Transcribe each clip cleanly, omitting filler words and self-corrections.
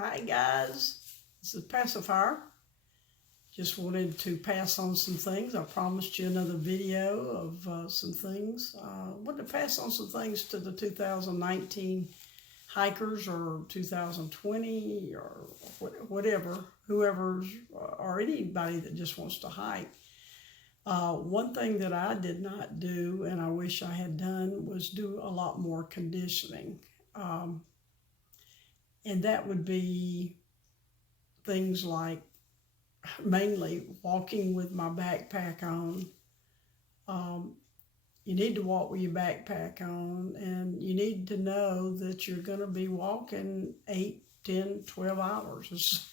Hi guys, this is Pacifier. Just wanted to pass on some things. I promised you another video of some things. Wanted to pass on some things to the 2019 hikers or 2020 or whatever, whoever's or anybody that just wants to hike. One thing that I did not do and I wish I had done was do a lot more conditioning. And that would be things like mainly walking with my backpack on. You need to walk with your backpack on, and you need to know that you're going to be walking 8, 10, 12 hours.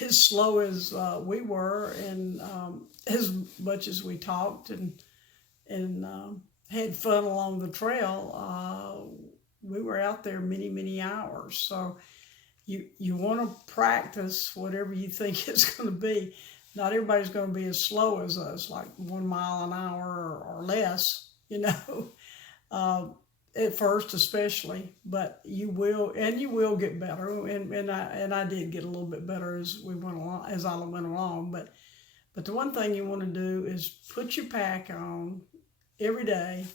As slow as we were, and as much as we talked and had fun along the trail, we were out there many hours. So you want to practice whatever you think it's going to be. Not everybody's going to be as slow as us, like 1 mile an hour or less, at first especially. But you will get better. And I did get a little bit better as I went along. But the one thing you want to do is put your pack on every day,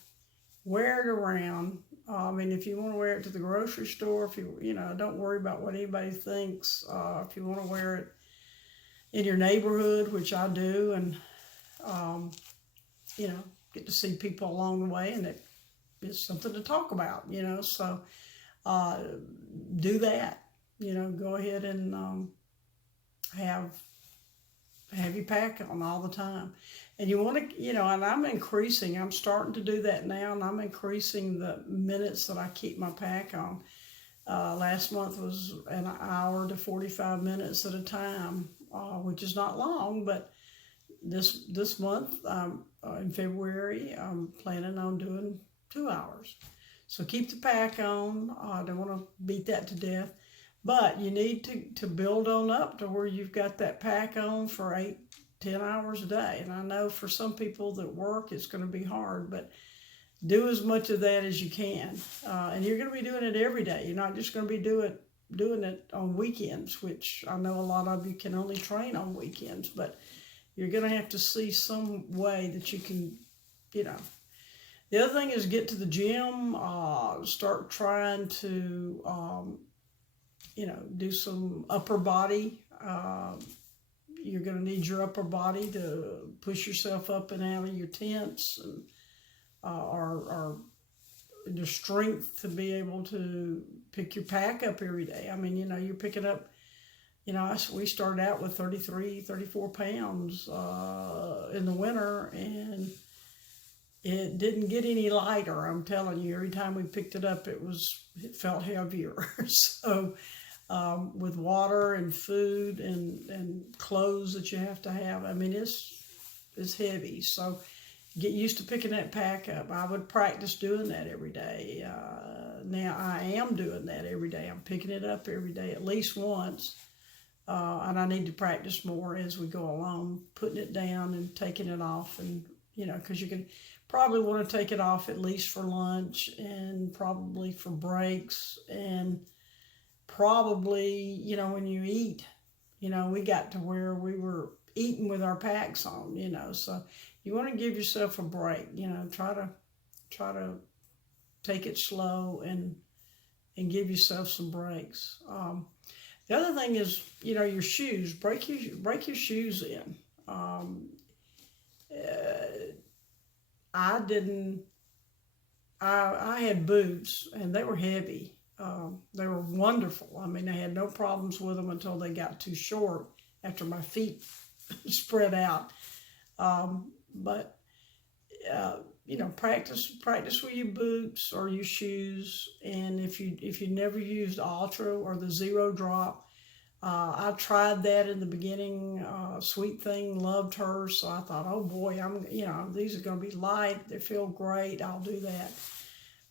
wear it around. If you want to wear it to the grocery store, if don't worry about what anybody thinks. If you want to wear it in your neighborhood, which I do, and get to see people along the way, and it's something to talk about, So do that. Go ahead and have your pack on all the time. And you want to, and I'm starting to do that now, and I'm increasing the minutes that I keep my pack on. Last month was an hour to 45 minutes at a time, which is not long, but this month, in February, I'm planning on doing 2 hours. So keep the pack on. I don't want to beat that to death, but you need to build on up to where you've got that pack on for 8, 10 hours a day. And I know for some people that work, it's going to be hard, but do as much of that as you can. And you're going to be doing it every day. You're not just going to be doing it on weekends, which I know a lot of you can only train on weekends, but you're going to have to see some way that you can, The other thing is get to the gym, start trying to, do some upper body. You're going to need your upper body to push yourself up and out of your tents, and or the strength to be able to pick your pack up every day. You're picking up, we started out with 33, 34 pounds in the winter, and it didn't get any lighter. I'm telling you, every time we picked it up, it felt heavier. So with water and food and clothes that you have to have, it's heavy. So get used to picking that pack up. I would practice doing that every day. Now I am doing that every day. I'm picking it up every day at least once. And I need to practice more as we go along, putting it down and taking it off. And, because you can probably want to take it off at least for lunch and probably for breaks, and probably, when you eat, we got to where we were eating with our packs on, so you want to give yourself a break, try to take it slow and give yourself some breaks. The other thing is, your shoes. Break your shoes in. I had boots, and they were heavy. They were wonderful. I had no problems with them until they got too short after my feet spread out. But practice with your boots or your shoes. And if you never used Ultra or the Zero Drop, I tried that in the beginning. Sweet Thing loved hers, so I thought, oh boy, these are going to be light. They feel great. I'll do that.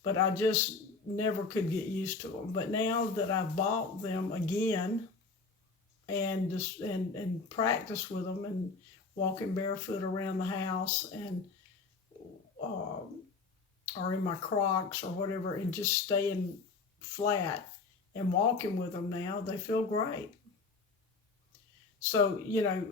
But I just never could get used to them. But now that I've bought them again and practice with them and walking barefoot around the house and or in my Crocs or whatever, and just staying flat and walking with them now, they feel great. So, you know,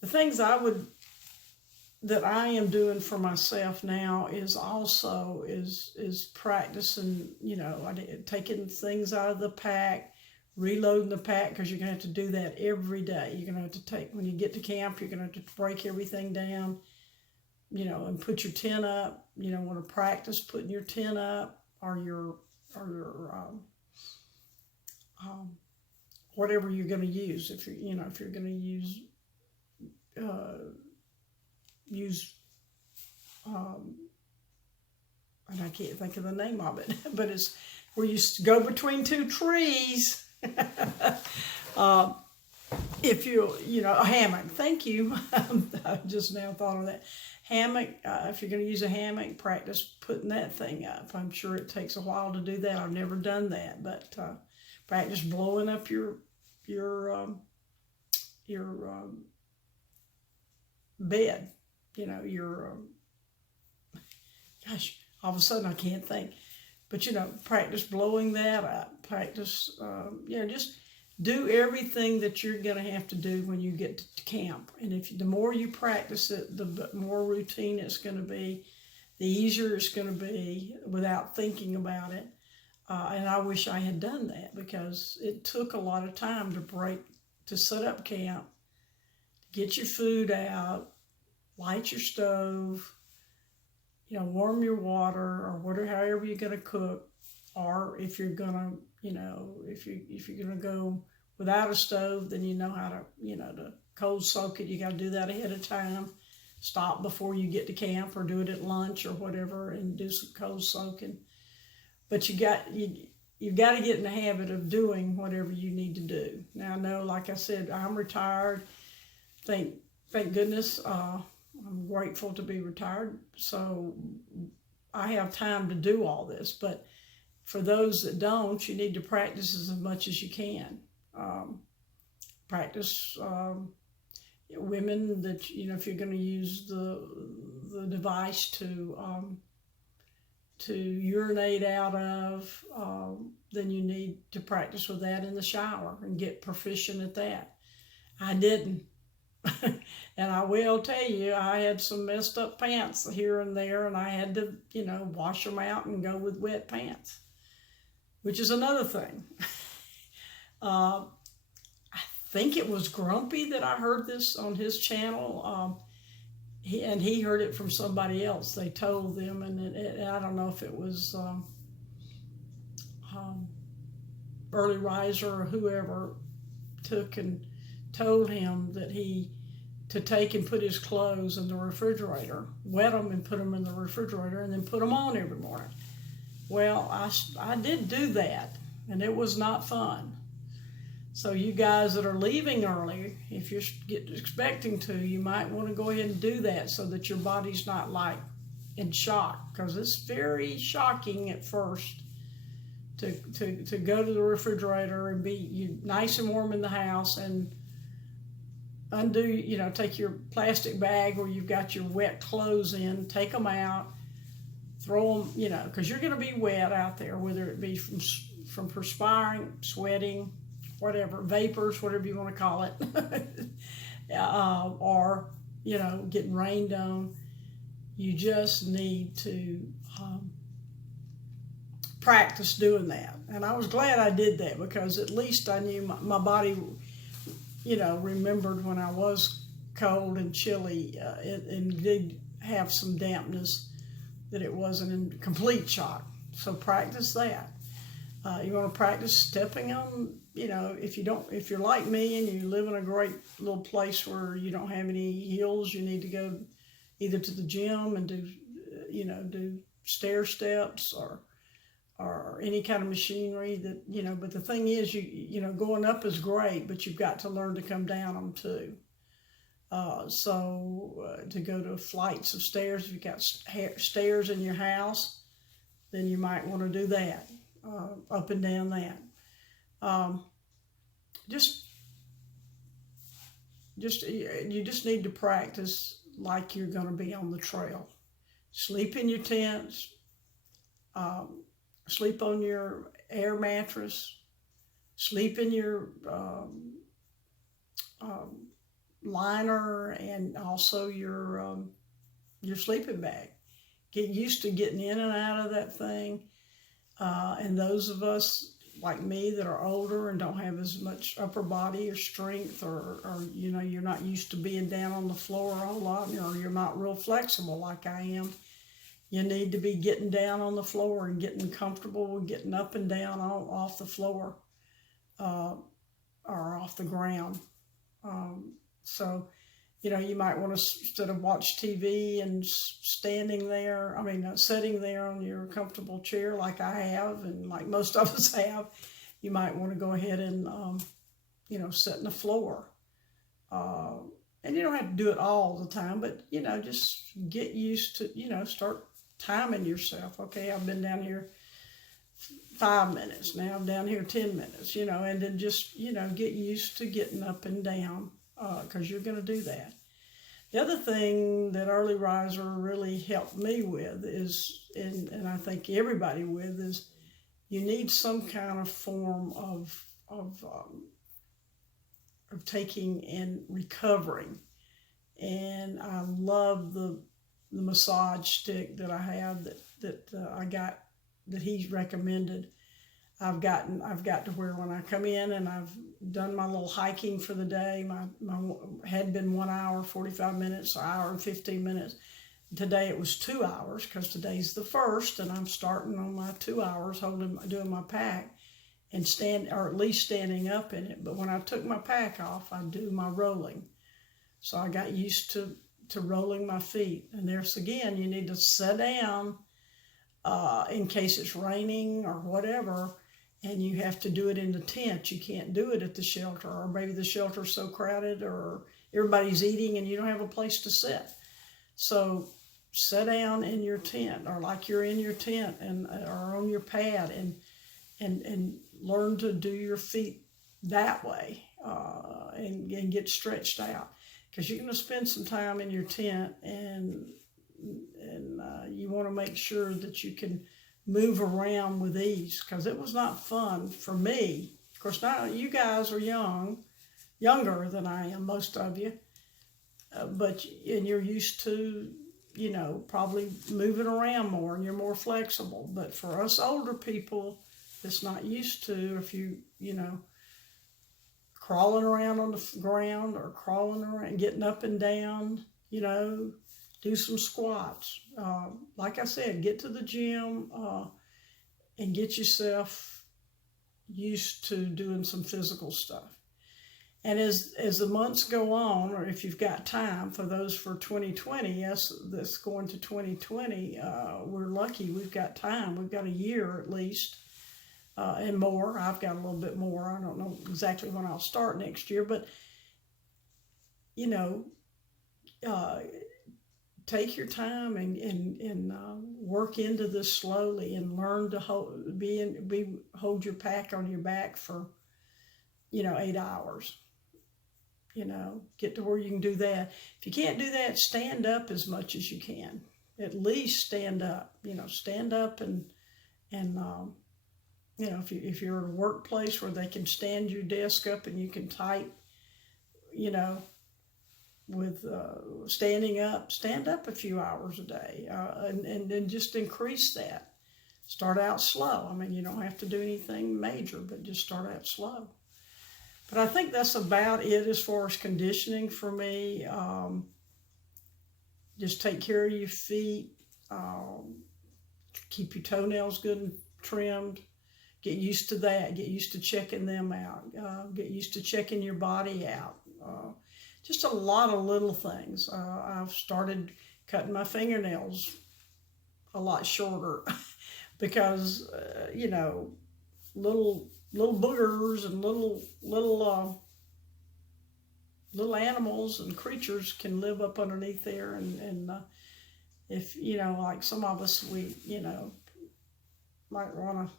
the things that I am doing for myself now is also is practicing, you know, taking things out of the pack, reloading the pack, because you're going to have to do that every day. You're going to have to take, when you get to camp, you're going to have to break everything down, you know, and put your tent up. You know, want to practice putting your tent up, or your whatever you're going to use. If you're, you know, if you're going to use and I can't think of the name of it, but it's where you go between two trees. If you know, a hammock. Thank you. I just now thought of that. Hammock, if you're going to use a hammock, practice putting that thing up. I'm sure it takes a while to do that. I've never done that, but practice blowing up your bed. You know, gosh, all of a sudden I can't think. But, you know, practice blowing that up. Practice, you know, just do everything that you're going to have to do when you get to camp. And the more you practice it, the more routine it's going to be, the easier it's going to be without thinking about it. And I wish I had done that, because it took a lot of time to set up camp, get your food out, light your stove, you know, warm your water, or whatever, however you're going to cook. Or if you're going to, you know, if you're going to go without a stove, then you know how to, you know, to cold soak it. You got to do that ahead of time. Stop before you get to camp, or do it at lunch or whatever, and do some cold soaking. But you've got to get in the habit of doing whatever you need to do. Now, I know, like I said, I'm retired. Thank goodness. I'm grateful to be retired, so I have time to do all this. But for those that don't, you need to practice as much as you can. Practice, women, that, you know, if you're going to use the device to urinate out of, then you need to practice with that in the shower and get proficient at that. I didn't. And I will tell you, I had some messed up pants here and there, and I had to, you know, wash them out and go with wet pants, which is another thing. I think it was Grumpy that I heard this on his channel. He heard it from somebody else. They told them, and I don't know if it was Early Riser or whoever took and told him that to take and put his clothes in the refrigerator, wet them and put them in the refrigerator, and then put them on every morning. Well, I did do that, and it was not fun. So you guys that are leaving early, if you're expecting to, you might want to go ahead and do that, so that your body's not like in shock, because it's very shocking at first to go to the refrigerator and be nice and warm in the house, and undo, you know, take your plastic bag where you've got your wet clothes in, take them out, throw them, you know, because you're going to be wet out there, whether it be from perspiring, sweating, whatever, vapors, whatever you want to call it, or, you know, getting rained on. You just need to practice doing that. And I was glad I did that, because at least I knew my body, you know, remembered when I was cold and chilly, and did have some dampness, that it wasn't in complete shock. So practice that. You want to practice stepping on, you know, if you're like me and you live in a great little place where you don't have any hills, you need to go either to the gym and do stair steps, or any kind of machinery that, you know. But the thing is, you know, going up is great, but you've got to learn to come down them too. So to go to flights of stairs, if you've got stairs in your house, then you might want to do that, up and down that. You just need to practice like you're going to be on the trail. Sleep in your tents, sleep on your air mattress, Sleep in your liner and also your sleeping bag. Get used to getting in and out of that thing. And those of us like me that are older and don't have as much upper body or strength, or you're not used to being down on the floor a whole lot, or you're not real flexible like I am, you need to be getting down on the floor and getting comfortable with getting up and down off the floor or off the ground. So, you might want to, instead of watch TV and sitting there on your comfortable chair like I have and like most of us have, you might want to go ahead and, sit on the floor. And you don't have to do it all the time, but, just get used to, start timing yourself. Okay, I've been down here 5 minutes. Now I'm down here 10 minutes, and then just, get used to getting up and down. Because you're going to do that. The other thing that Early Riser really helped me with is, and I think everybody with, is you need some kind of form of taking and recovering. And I love the massage stick that I have that I got, that he recommended. I've got to where when I come in and I've done my little hiking for the day, my had been 1 hour, 45 minutes, an hour and 15 minutes. Today it was 2 hours because today's the 1st and I'm starting on my 2 hours doing my pack and at least standing up in it. But when I took my pack off, I do my rolling. So I got used to rolling my feet. And there's again, you need to sit down in case it's raining or whatever. And you have to do it in the tent. You can't do it at the shelter, or maybe the shelter's so crowded or everybody's eating and you don't have a place to sit. So sit down in your tent, or like you're in your tent or on your pad, and learn to do your feet that way and get stretched out. Because you're going to spend some time in your tent and you want to make sure that you can move around with ease, because it was not fun for me. Of course, now you guys are younger than I am, most of you, and you're used to, probably moving around more and you're more flexible. But for us older people that's not used to, if you, crawling around on the ground or crawling around, getting up and down, do some squats. Like I said, get to the gym and get yourself used to doing some physical stuff. And as the months go on, or if you've got time, for those for 2020, yes, that's going to 2020, we're lucky we've got time. We've got a year at least and more. I've got a little bit more. I don't know exactly when I'll start next year, but, take your time and work into this slowly and learn to hold your pack on your back for, 8 hours. Get to where you can do that. If you can't do that, stand up as much as you can. At least stand up. Stand up and if you're at a workplace where they can stand your desk up and you can type, with standing up, stand up a few hours a day, and then just increase that. Start out slow. You don't have to do anything major, but just start out slow. But I think that's about it as far as conditioning for me. Just take care of your feet. Keep your toenails good and trimmed. Get used to that. Get used to checking them out. Get used to checking your body out. Just a lot of little things. I've started cutting my fingernails a lot shorter because, little boogers and little animals and creatures can live up underneath there. And if, like some of us, we, might want to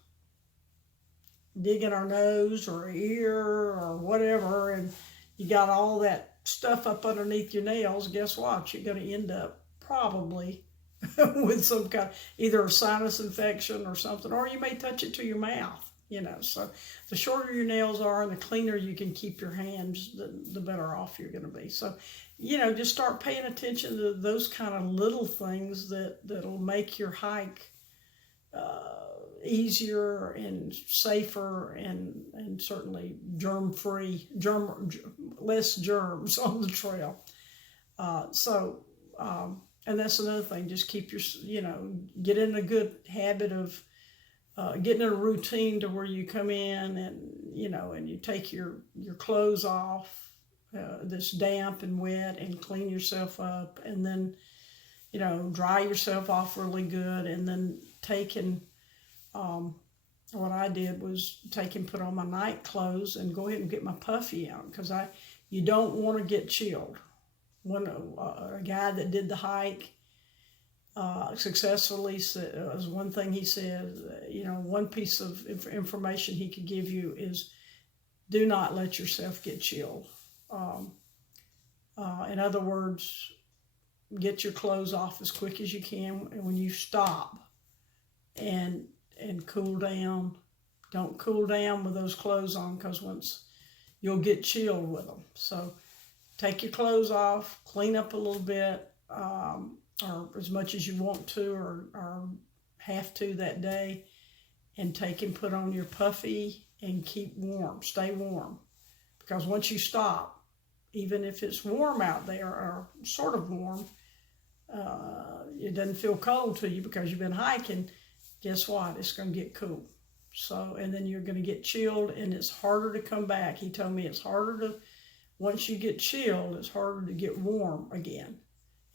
dig in our nose or ear or whatever, and you got all that stuff up underneath your nails, guess what? You're going to end up probably with some kind, either a sinus infection or something, or you may touch it to your mouth. you know. So the shorter your nails are and the cleaner you can keep your hands, the better off you're going to be. So, you know, just start paying attention to those kind of little things that'll make your hike easier and safer and certainly germ-free, less germs on the trail. And that's another thing, just keep your, you know, get in a good habit of getting in a routine to where you come in and, you know, and you take your clothes off that's damp and wet and clean yourself up, and then, you know, dry yourself off really good, and then what I did was take and put on my night clothes and go ahead and get my puffy out, because you don't want to get chilled. A guy that did the hike successfully said, was one thing he said, you know, one piece of information he could give you is do not let yourself get chilled. In other words, get your clothes off as quick as you can, and when you stop and cool down, don't cool down with those clothes on, because once you'll get chilled with them. So take your clothes off, clean up a little bit, or as much as you want to or have to that day, and take and put on your puffy and keep warm, stay warm. Because once you stop, even if it's warm out there or sort of warm, it doesn't feel cold to you because you've been hiking, guess what? It's going to get cool. So, and then you're going to get chilled, and it's harder to come back. He told me it's harder to, once you get chilled, it's harder to get warm again.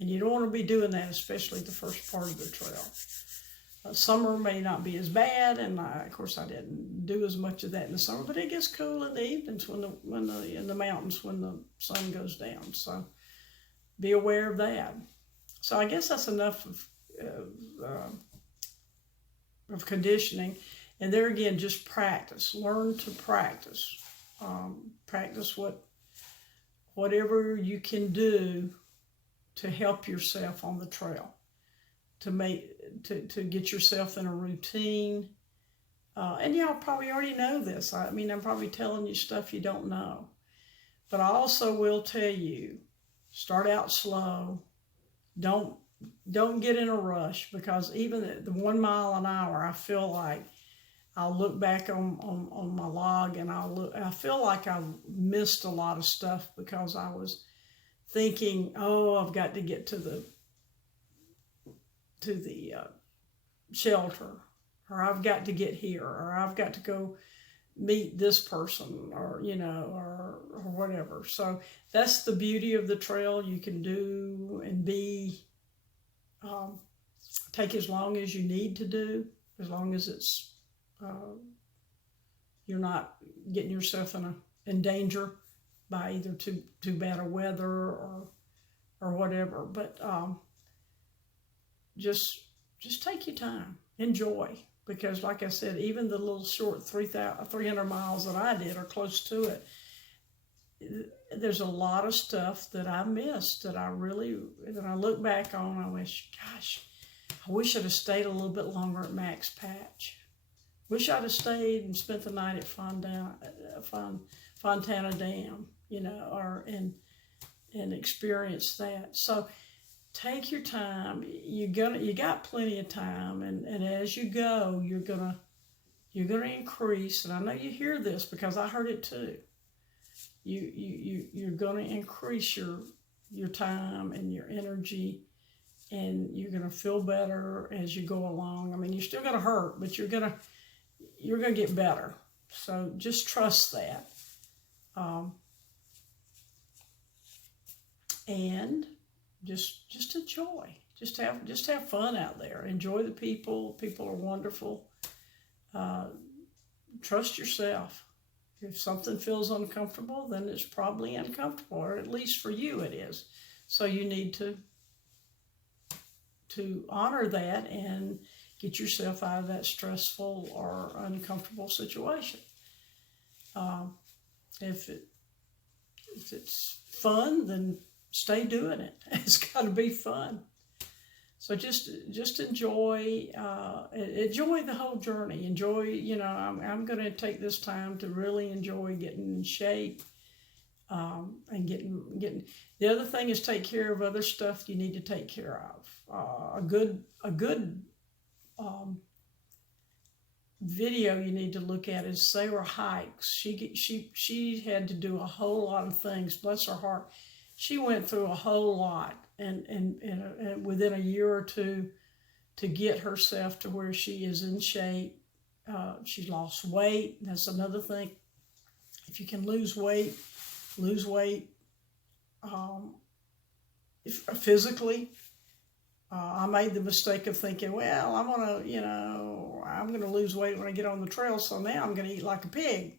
And you don't want to be doing that, especially the first part of the trail. Summer may not be as bad, and of course I didn't do as much of that in the summer, but it gets cool in the evenings in the mountains when the sun goes down. So be aware of that. So I guess that's enough of conditioning. And there again, just practice. Learn to practice. Practice whatever you can do to help yourself on the trail, to get yourself in a routine. And y'all probably already know this. I mean, I'm probably telling you stuff you don't know. But I also will tell you, start out slow. Don't get in a rush, because even at the 1 mile an hour, I feel like I'll look back on my log and I feel like I missed a lot of stuff because I was thinking, oh, I've got to get to the shelter, or I've got to get here, or I've got to go meet this person, or, you know, or whatever. So that's the beauty of the trail. You can do and be, take as long as you need to do, as long as it's, you're not getting yourself in danger by either too bad a weather or whatever. But just take your time, enjoy, because like I said, even the little short 300 miles that I did, or close to it, there's a lot of stuff that I missed that I look back on. I wish I'd have stayed a little bit longer at Max Patch. Wish I'd have stayed and spent the night at Fontana Dam, you know, and experienced that. So take your time. You got plenty of time, and as you go, you're gonna increase. And I know you hear this because I heard it too. You're gonna increase your time and your energy, and you're gonna feel better as you go along. I mean, you're still gonna hurt, but you're gonna get better. So just trust that, and just enjoy. Just have fun out there. Enjoy the people. People are wonderful. Trust yourself. If something feels uncomfortable, then it's probably uncomfortable, or at least for you it is. So you need to honor that and get yourself out of that stressful or uncomfortable situation. If it's fun, then stay doing it. It's got to be fun. So just enjoy the whole journey. Enjoy, I'm going to take this time to really enjoy getting in shape, and getting. The other thing is take care of other stuff you need to take care of. A good video you need to look at is Sarah Hikes. She had to do a whole lot of things. Bless her heart. She went through a whole lot, and within a year or two, to get herself to where she is in shape. She lost weight. That's another thing. If you can lose weight physically. I made the mistake of thinking, well, I'm gonna lose weight when I get on the trail, so now I'm gonna eat like a pig.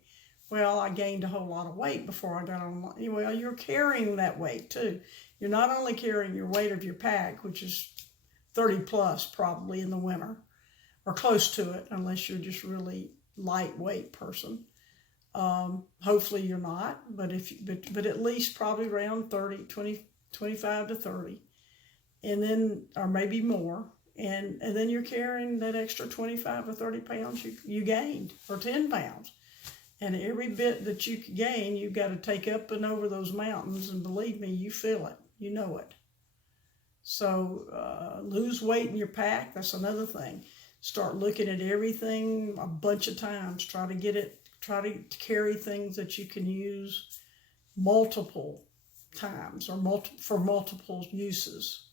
Well, I gained a whole lot of weight before I got on. Well, you're carrying that weight too. You're not only carrying your weight of your pack, which is 30 plus probably in the winter, or close to it, unless you're just really lightweight person. Hopefully you're not, but at least probably around 25 to 30, and then, or maybe more, and then you're carrying that extra 25 or 30 pounds you gained, or 10 pounds. And every bit that you gain, you've got to take up and over those mountains, and believe me, you feel it, you know it. So lose weight in your pack, that's another thing. Start looking at everything a bunch of times. Try to carry things that you can use multiple times, or for multiple uses.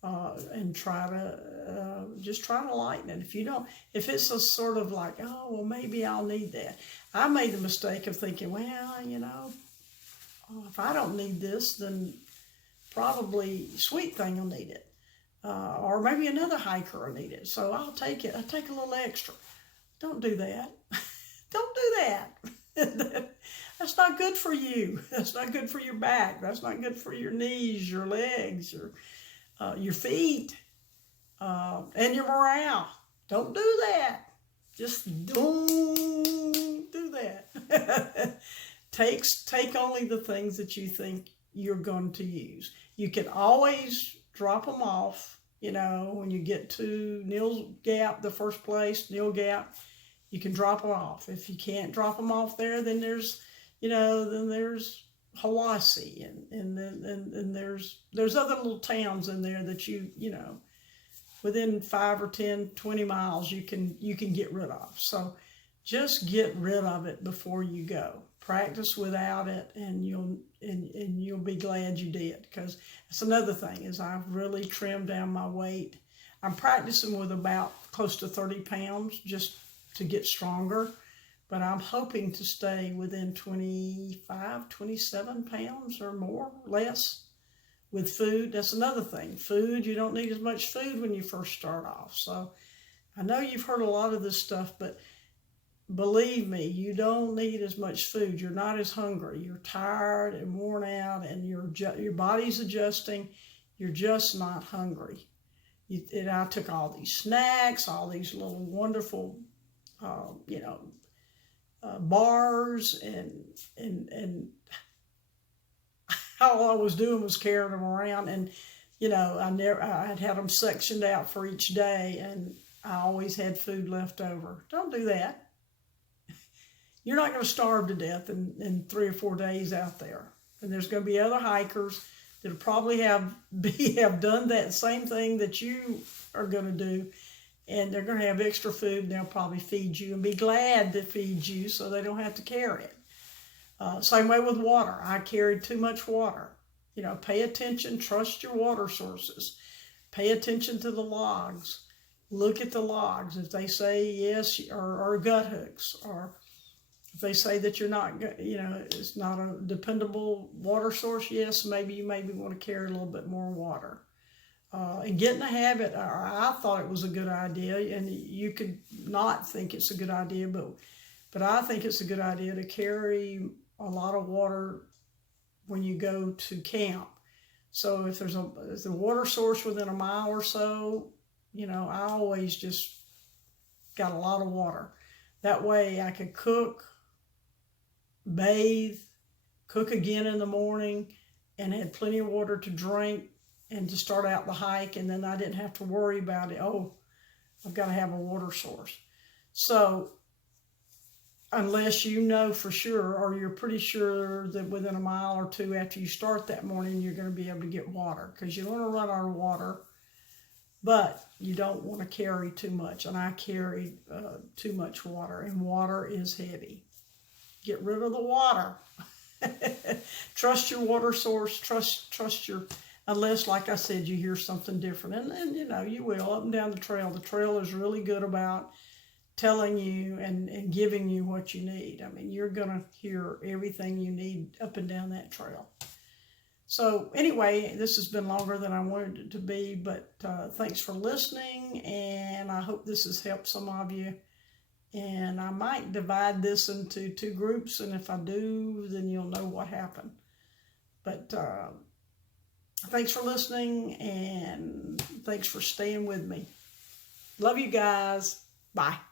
And just try to lighten it. If it's a sort of like, oh, well, maybe I'll need that. I made the mistake of thinking, well, if I don't need this, then probably Sweet Thing will need it. Or maybe another hiker will need it. So I'll take it. I'll take a little extra. Don't do that. Don't do that. That's not good for you. That's not good for your back. That's not good for your knees, your legs, your feet, and your morale. Don't do that. Just don't do that. Take only the things that you think you're going to use. You can always drop them off, when you get to Neil Gap, the first place, Neil Gap, you can drop them off. If you can't drop them off there, then there's Hiwassee, and then there's other little towns in there that within 5 or 10, 20 miles you can get rid of. So just get rid of it before you go. Practice without it, and you'll be glad you did, because that's another thing is I've really trimmed down my weight. I'm practicing with about close to 30 pounds just to get stronger. But I'm hoping to stay within 25, 27 pounds or more, less, with food. That's another thing. Food, you don't need as much food when you first start off. So I know you've heard a lot of this stuff, but believe me, you don't need as much food. You're not as hungry. You're tired and worn out, and your body's adjusting. You're just not hungry. And I took all these snacks, all these little wonderful, bars, and all I was doing was carrying them around, and I had them sectioned out for each day, and I always had food left over. Don't do that. You're not going to starve to death in 3 or 4 days out there, and there's going to be other hikers that'll probably have done that same thing that you are going to do. And they're going to have extra food, and they'll probably feed you and be glad to feed you so they don't have to carry it. Same way with water. I carried too much water. Pay attention, trust your water sources. Pay attention to the logs. Look at the logs. If they say yes, or gut hooks, or if they say that you're not, it's not a dependable water source, yes, maybe you want to carry a little bit more water. And get in the habit, or I thought it was a good idea, and you could not think it's a good idea, but I think it's a good idea to carry a lot of water when you go to camp. So if there's a water source within a mile or so, I always just got a lot of water. That way I could cook, bathe, cook again in the morning, and had plenty of water to drink and to start out the hike, and then I didn't have to worry about it. Oh, I've got to have a water source. So unless you know for sure, or you're pretty sure that within a mile or two after you start that morning, you're going to be able to get water, because you want to run out of water, but you don't want to carry too much. And I carried too much water, and water is heavy. Get rid of the water. Trust your water source. Trust your, unless, like I said, you hear something different. And you know, you will, up and down the trail. The trail is really good about telling you and giving you what you need. I mean, you're going to hear everything you need up and down that trail. So anyway, this has been longer than I wanted it to be, but thanks for listening, and I hope this has helped some of you. And I might divide this into 2 groups, and if I do, then you'll know what happened. But thanks for listening, and thanks for staying with me. Love you guys. Bye.